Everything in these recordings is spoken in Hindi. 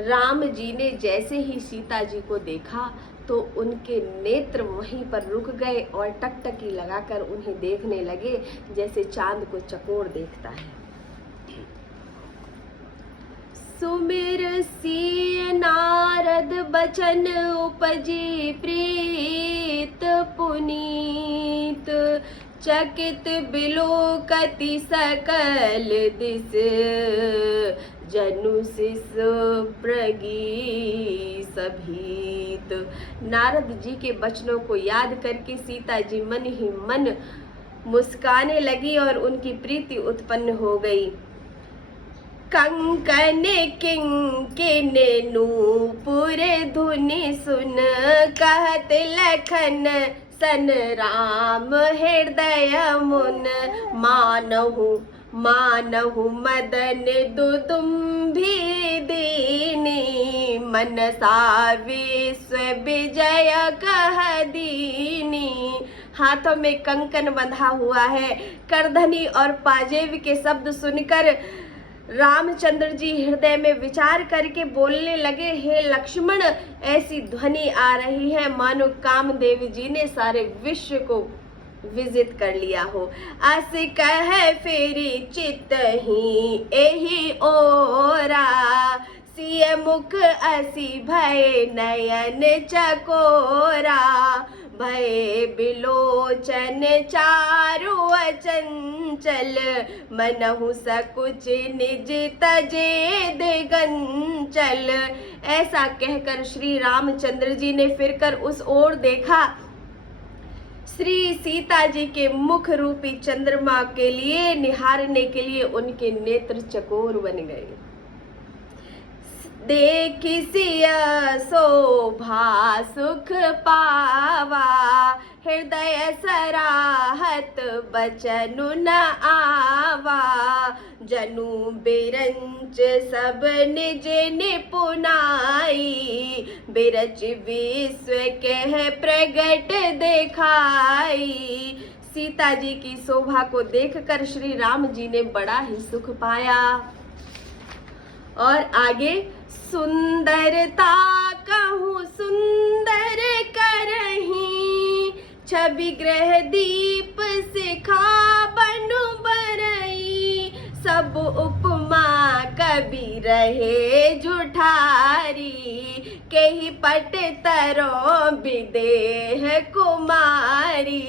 राम जी ने जैसे ही सीता जी को देखा तो उनके नेत्र वहीं पर रुक गए और टकटकी लगाकर उन्हें देखने लगे जैसे चांद को चकोर देखता है। सुमिर सिय नारद बचन उपजी प्रीत पुनीत, चकित बिलोकति सकल दिस, जनु शिष प्रगी सभीत। नारद जी के वचनों को याद करके सीता जी मन ही मन मुस्काने लगी और उनकी प्रीति उत्पन्न हो गई। कंकन किंकिन नूपुर धुनि सुन, कहत लखन सन राम हृदय मुन, मानहु मदन दुदुम्भी दीनी, मनसा विश्व विजय कह दीनी। हाथों में कंकन बंधा हुआ है। करधनी और पाजेब के शब्द सुनकर रामचंद्र जी हृदय में विचार करके बोलने लगे, हे लक्ष्मण, ऐसी ध्वनि आ रही है मानो कामदेव जी ने सारे विश्व को विजित कर लिया हो। अस कह फेरी चित ही एही ओरा, सिय मुख असी भय नयन चकोरा, भय बिलोचन चारु अचंचल, मनहु सकुच निज तजे दिगंचल। ऐसा कहकर श्री रामचंद्र जी ने फिरकर उस ओर देखा। श्री सीता जी के मुख रूपी चंद्रमा के लिए निहारने के लिए उनके नेत्र चकोर बन गए। देखि सिय शोभा सुख पावा, हृदय सराहत बचनु न आवा, जनु बिरंच सब निज निपुनाई, बिरच विश्व कह प्रगट दिखाई। सीता जी की शोभा को देखकर श्री राम जी ने बड़ा ही सुख पाया। और आगे, सुंदरता कहूँ सुंदर करही, छवि ग्रह दीप शिखा बनु बरई, सब उपमा कवि रहे जुठारी, केहि पट तरो विदेह कुमारी।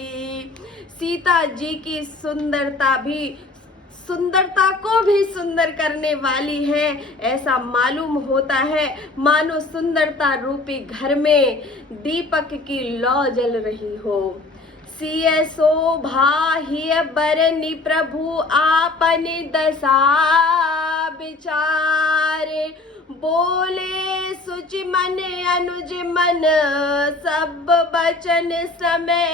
सीता जी की सुंदरता को भी सुंदर करने वाली है, ऐसा मालूम होता है मानो सुंदरता रूपी घर में दीपक की लौ जल रही हो। सिय शोभा हिय बरनि प्रभु आपनि दशा विचार, बोले सुचि मन अनुज मन, सब बचन समय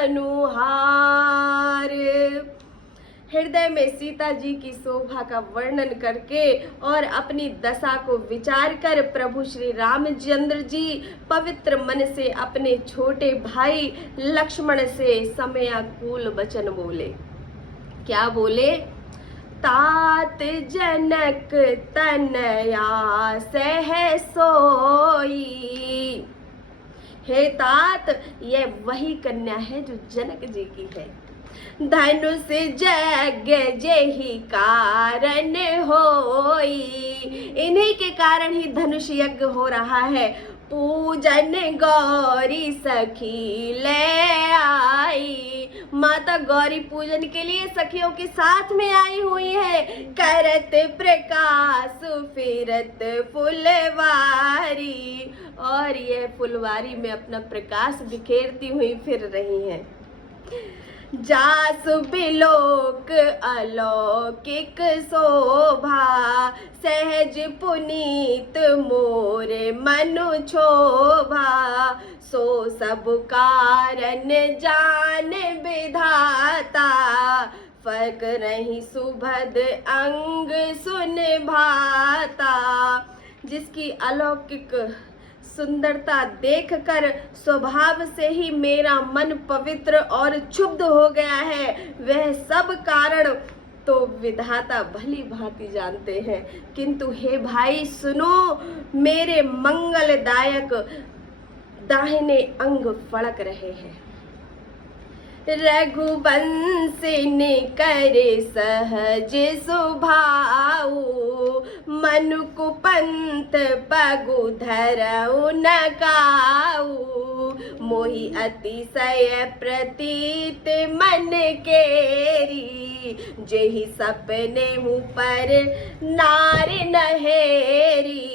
अनुहार। हृदय में सीता जी की शोभा का वर्णन करके और अपनी दशा को विचार कर प्रभु श्री रामचंद्र जी पवित्र मन से अपने छोटे भाई लक्ष्मण से समयाकुल वचन बोले। क्या बोले? तात जनक तनया सह सोई। हे तात, यह वही कन्या है जो जनक जी की है। धनुष यज्ञ जेहि कारण होई, इन्हीं के कारण ही धनुष यज्ञ हो रहा है। पूजन गौरी सखी ले आई, माता गौरी पूजन के लिए सखियों के साथ में आई हुई है। करत प्रकाश फिरत फुलवारी, और यह फुलवारी में अपना प्रकाश बिखेरती हुई फिर रही है। जासु बिलोक अलौकिक शोभा, सहज पुनीत मोरे मनु क्षोभा, सो सब कारण जान विधाता, फर्क नहीं सुभद अंग सुन भाता। जिसकी अलौकिक सुंदरता देखकर स्वभाव से ही मेरा मन पवित्र और क्षुब्ध हो गया है, वह सब कारण तो विधाता भली भांति जानते हैं, किंतु हे भाई सुनो, मेरे मंगलदायक दाहिने अंग फड़क रहे हैं। रघुवंशिनी करे सहज स्वभाव, मनु कुपंथ पगु धरऊ न काऊ, मोहि अतिशय प्रतीत मन केरी, जेहि सपने पर नारी नहेरी।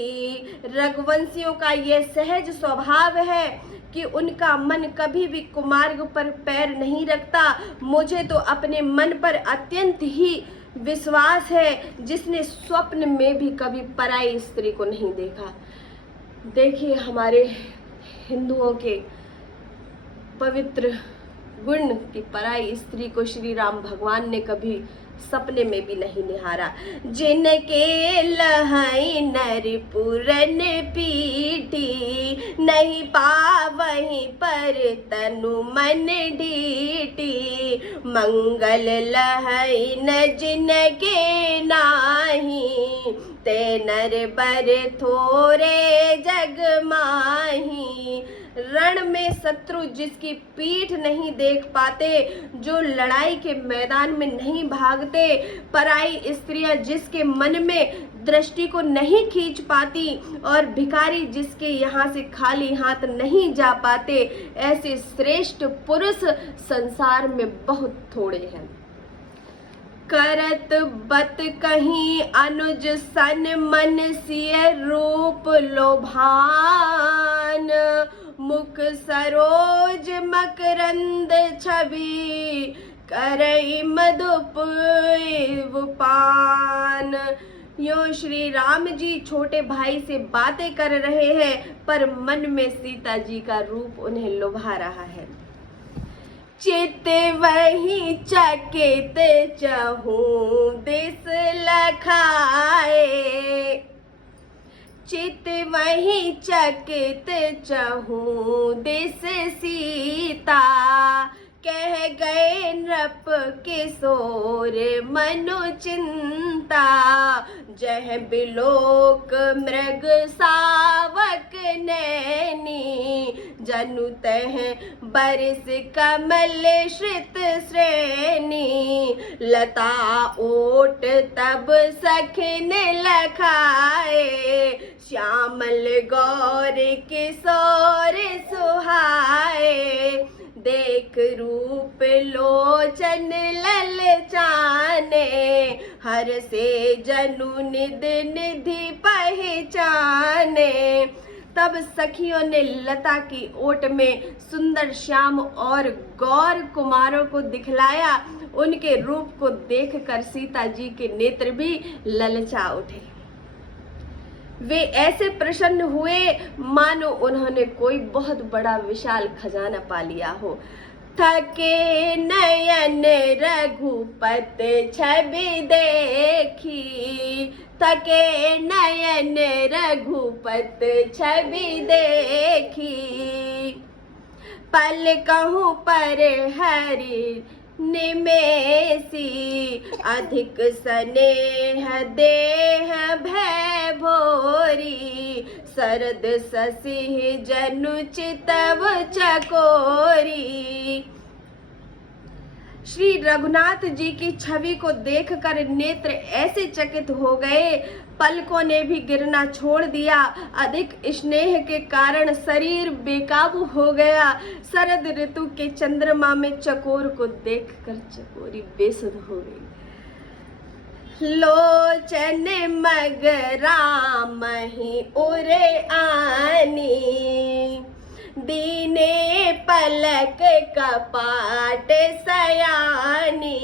रघुवंशियों का ये सहज स्वभाव है कि उनका मन कभी भी कुमार्ग पर पैर नहीं रखता। मुझे तो अपने मन पर अत्यंत ही विश्वास है, जिसने स्वप्न में भी कभी पराई स्त्री को नहीं देखा। देखिए हमारे हिंदुओं के पवित्र गुण की पराई स्त्री को श्री राम भगवान ने कभी सपने में भी नहीं निहारा। जिनके लहई नर पुरन पीटी, नहीं पावहीं पर तनु मन डीटी, मंगल लहई न जिनके नाही, ते नर बर थोरे जग माही। रण में शत्रु जिसकी पीठ नहीं देख पाते, जो लड़ाई के मैदान में नहीं भागते, पराई स्त्रियां जिसके मन में दृष्टि को नहीं खींच पाती, और भिखारी जिसके यहाँ से खाली हाथ नहीं जा पाते, ऐसे श्रेष्ठ पुरुष संसार में बहुत थोड़े हैं। करत बत कहीं अनुज सन मन सिय रूप लोभान, मुख सरोज मकरंद छवि, करई मधुप पान। यो श्री राम जी छोटे भाई से बातें कर रहे हैं, पर मन में सीता जी का रूप उन्हें लुभा रहा है। चित वही चकित चहूं दिस लखाए, चित वही चकित चहूं दिस सीता, कह गए नृप किशोर मनु चिंता, जह बिलोक मृग सावक नैनी, जनु तह बरस कमल श्रित श्रेणी, लता ओट तब सखिन लखाए, श्यामल गौर किशोर सुहाए, देख रूप लोचन ललचाने, हर से जनु निध निधि पहचाने। तब सखियों ने लता की ओट में सुंदर श्याम और गौर कुमारों को दिखलाया। उनके रूप को देखकर सीता जी के नेत्र भी ललचा उठे। वे ऐसे प्रसन्न हुए मानो उन्होंने कोई बहुत बड़ा विशाल खजाना पा लिया हो। थके नयन रघुपत छवि देखी, थके नयन रघुपत छवि देखी, पल कहूँ पर हरि निमेसी, अधिक स्नेह देह भय भोरी, शरद शशि जनु चितव चकोरी। श्री रघुनाथ जी की छवि को देखकर नेत्र ऐसे चकित हो गए, पलकों ने भी गिरना छोड़ दिया। अधिक स्नेह के कारण शरीर बेकाबू हो गया। शरद ऋतु के चंद्रमा में चकोर को देखकर चकोरी बेसुध हो गई। लोचन मग राम ही उरे आनी, दीने पलक कपाट सयानी,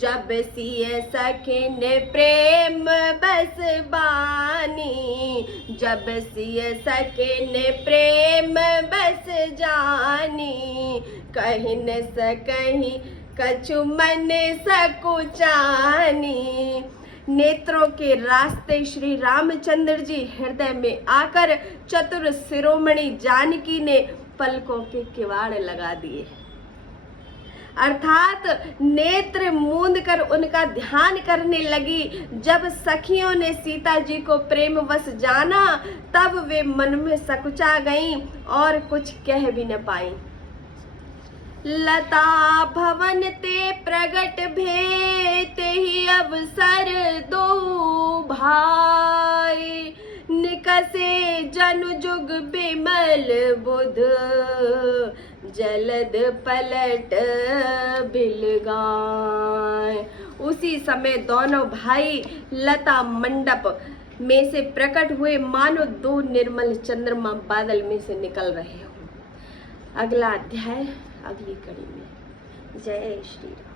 जब सिय सखिन प्रेम बस बानी, जब सिय सखिन प्रेम बस जानी, कहीं न सकहीं कछु मन सकुचानी। नेत्रों के रास्ते श्री रामचंद्र जी हृदय में आकर चतुर शिरोमणि जानकी ने पलकों के किवाड़ लगा दिए। अर्थात नेत्र मूंद कर उनका ध्यान करने लगी। जब सखियों ने सीता जी को प्रेमवश जाना तब वे मन में सकुचा गईं और कुछ कह भी न पाईं। लता भवन ते प्रगट भेत ही अवसर दो भाई, निकसे जनु जुग बिमल बुध, जलद पलट बिलगाय। उसी समय दोनों भाई लता मंडप में से प्रकट हुए मानो दो निर्मल चंद्रमा बादल में से निकल रहे हो। अगला अध्याय अगली कड़ी में। जय श्री राम।